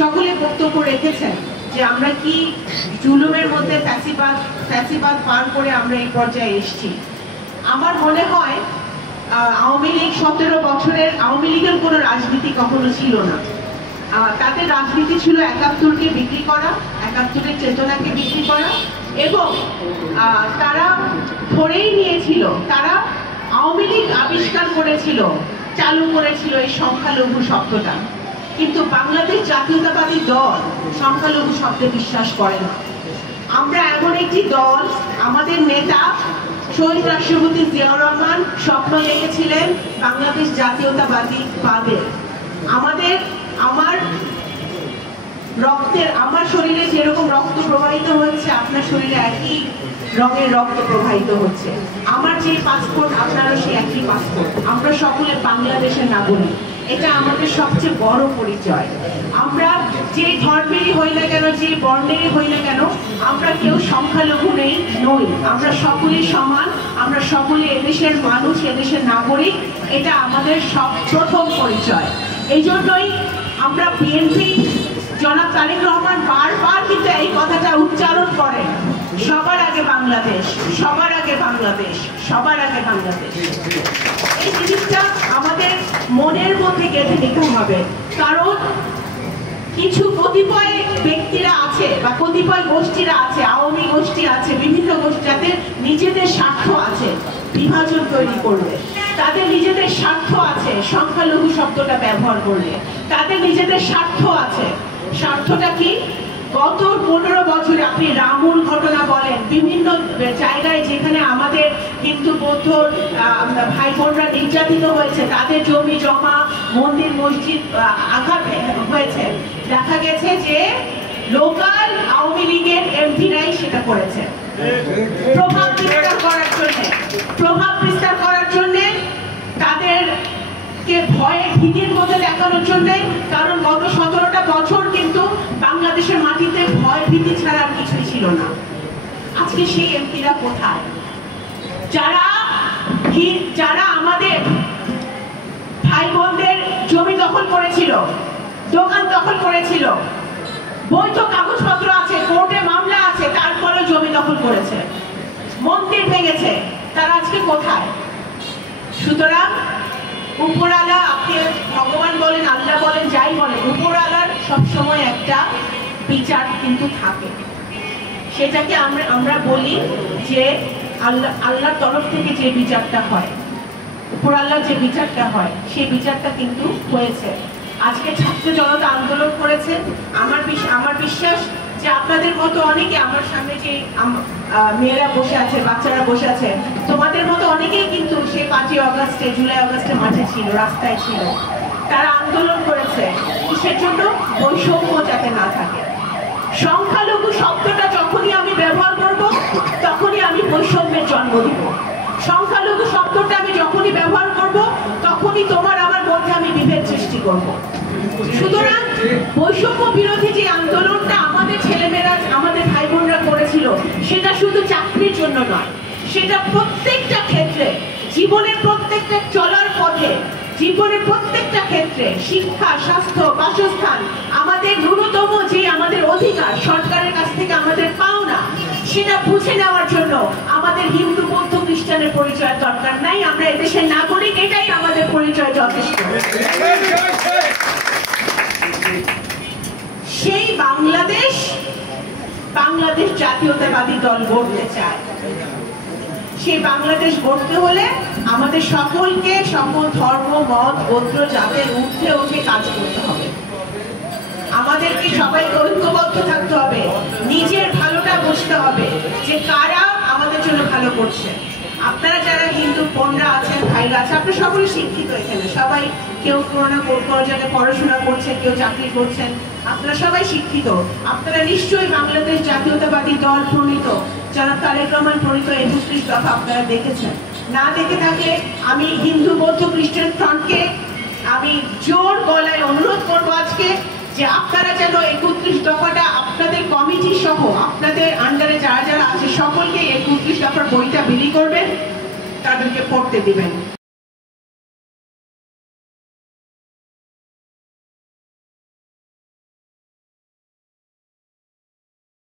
সকলে বক্তব্য রেখেছেন যে আমরা কি জুলুমের মধ্যে ফ্যাসিবাদ পার করে আমরা এই পর্যায়ে এসেছি। আমার মনে হয় আওয়ামী লীগ 17 বছরের আওয়ামী লীগের কোনো রাজনীতি কখনো ছিল না। তাদের রাজনীতি ছিল 71কে বিক্রি করা, 71-এর চেতনাকে বিক্রি করা, এবং তারা ধরেই নিয়েছিল, তারা আওয়ামী লীগ আবিষ্কার করেছিল, চালু করেছিল এই সংখ্যালঘু শব্দটা। কিন্তু বাংলাদেশ জাতীয়তাবাদী দল সংখ্যালঘু শব্দে বিশ্বাস করে না। আমরা এমন একটি দল, আমাদের নেতা শহীদ রাষ্ট্রপতি জিয়াউর রহমান স্বপ্ন দেখেছিলেন বাংলাদেশ জাতীয়তাবাদী বাদের। আমার শরীরে যেরকম রক্ত প্রবাহিত হচ্ছে, আপনার শরীরে একই রঙের রক্ত প্রবাহিত হচ্ছে। আমার যে পাসপোর্ট, আপনারও সেই একই পাসপোর্ট। আমরা সকলে বাংলাদেশের নাগরিক, এটা আমাদের সবচেয়ে বড় পরিচয়। আমরা যে ধর্মেরই হই না কেন, যে বর্ণেরই হই না কেন, আমরা কেউ সংখ্যালঘু নই। আমরা সকলেই সমান, আমরা সকলে এদেশের মানুষ, এদেশের নাগরিক। এটা আমাদের প্রথম পরিচয়। এই জন্যই আমরা বিএনপি, জনাব তারেক রহমান বারবার কিন্তু এই কথাটা উচ্চারণ করেন, সবার আগে বাংলাদেশ, সবার আগে বাংলাদেশ, সবার আগে বাংলাদেশ। এই জিনিসটা আমাদের মনের মধ্যে গেঁথে নিতে হবে। কারণ কিছু কতিপয় ব্যক্তিরা আছে বা কতিপয় গোষ্ঠীরা আছে, আওয়ামী গোষ্ঠী আছে, বিভিন্ন গোষ্ঠী, যাদের নিজেদের স্বার্থ আছে বিভাজন তৈরি করবে, তাদের নিজেদের স্বার্থ আছে সংখ্যালঘু শব্দটা ব্যবহার করলে, তাদের নিজেদের স্বার্থ আছে। স্বার্থটা কি? গত 15 বছরে আপনি রামুর ঘটনা বলেন, বিভিন্ন জায়গায় যেখানে আমাদের হিন্দু বৌদ্ধ ভাই বোনরা নির্যাতিত হয়েছে, তাদের জমি জমা, মন্দির মসজিদ আঘাত হয়েছে, দেখা গেছে যে লোকাল আওয়ামী লীগের এমপিরাই সেটা করেছে প্রভাব বিস্তার করার জন্য, তাদেরকে ভয়ে ভীতির মধ্যে দেখানোর জন্য। কারণ গত 17টা বছর কিন্তু বাংলাদেশের মাটিতে ভয় ভীতি ছাড়া আর কিছুই ছিল না। আজকে সেই এমপিরা কোথায়? যারা আমাদের ভাই বোনদের জমি দখল করেছিল, দোকান দখল করেছিল, বৈধ কাগজপত্র আছে, কোর্টে মামলা আছে, তারপরে জমি দখল করেছে, মন্দির ভেঙেছে, তারা আজকে কোথায়? সুতরাং উপরওয়ালা, আপনি ভগবান বলেন, আল্লাহ বলেন, যাই বলেন, উপরওয়ালার সবসময় একটা বিচার কিন্তু থাকে। সেটাকে আমরা বলি যে আল্লাহর তরফ থেকে যে বিচারটা হয়, উপরওয়ালার যে বিচারটা হয়, সেই বিচারটা কিন্তু হয়েছে। আজকে ছাত্র জনতা আন্দোলন করেছে। আমার বিশ্বাস যে আপনাদের মতো অনেকে, আমার সামনে যে মেয়েরা বসে আছে, বাচ্চারা বসে আছে, তোমাদের মতো অনেকেই কিন্তু সেই 5ই আগস্টে, জুলাই আগস্টে মাঠে ছিল, রাস্তায় ছিল। তারা আন্দোলন করেছে কিসের জন্য? বৈষম্য যাতে না থাকে। সংখ্যালঘু শব্দটা যখনই আমি ব্যবহার করব, তখনই আমি বৈষম্যের জন্ম দিব। সংখ্যালঘু শব্দটা আমি যখনই ব্যবহার করব, তখনই তোমার আমার মধ্যে আমি বিভেদ সৃষ্টি করব। সুতরাং বৈষম্য বিরোধী যে আন্দোলনটা আমাদের ছেলেমেয়েরা, আমাদের ভাই বোনরা করেছিল, সেটা শুধু চাকরির জন্য নয়, সেটা প্রত্যেকটা ক্ষেত্রে, জীবনের প্রত্যেকটা চলার পথে, জীবনের প্রত্যেকটা ক্ষেত্রে, শিক্ষা, স্বাস্থ্য, বাসস্থান, আমাদের ন্যূনতম যে আমাদের অধিকার সরকারের কাছ থেকে আমাদের পাওনা, সেটা বুঝে নেওয়ার জন্য আমাদের হিন্দু বৌদ্ধ খ্রিস্টানের পরিচয় দরকার নাই। আমরা এদেশের নাগরিক, এটাই আমাদের পরিচয় যথেষ্ট। সেই বাংলাদেশ জাতীয়তাবাদী দল গড়তে চায়। সেই বাংলাদেশ গড়তে হলে আমাদের সকলকে, সকল ধর্ম, মত, গোত্র, জাতের ঊর্ধ্বে উঠে কাজ করতে হবে। আমাদেরকে সবাইকে ঐক্যবদ্ধ থাকতে হবে, নিজের ভালোটা বুঝতে হবে যে কারা আমাদের জন্য ভালো করছে। আপনারা যারা হিন্দু বোনরা আছেন, ভাইরা আছেন, আপনারা সকলে শিক্ষিত, এখানে সবাই, কেউ কোনো জায়গায় পড়াশোনা করছেন, কেউ চাকরি করছেন, আপনারা সবাই শিক্ষিত। আপনারা নিশ্চয়ই বাংলাদেশ জাতীয়তাবাদী দল প্রণীত, জনাব তারেক রহমান প্রণীত 31 দফা আপনারা দেখেছেন। না দেখে থাকলে আমি হিন্দু বৌদ্ধ খ্রিস্টান ফ্রন্টকে আমি জোর গলায় অনুরোধ করবো আজকে যে আপনারা যেন 31 দফাটা আপনাদের কমিটি সহ, আপনাদের আন্ডারে যারা যারা আছে সকলকে 31 দফার বইটা বিলি করবেন, তাদেরকে পড়তে দিবেন।